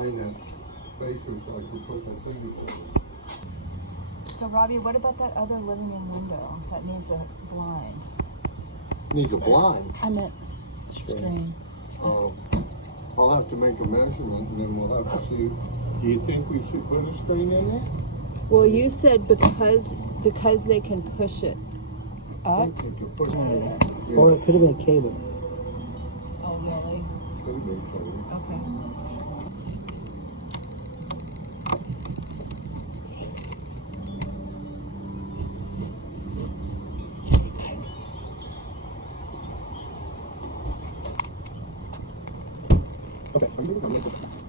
behind that spacer so I can put my fingers over it. So Robbie, what about that other living room window that needs a blind? Needs a blind. I meant screen. I'll have to make a measurement and then we'll have to see. Do you think we should put a screen in there? Well, you said because they can push it up. Yeah. Or it could have been a cable. Oh, really? Could have been cable. Okay. Okay, I'm gonna go.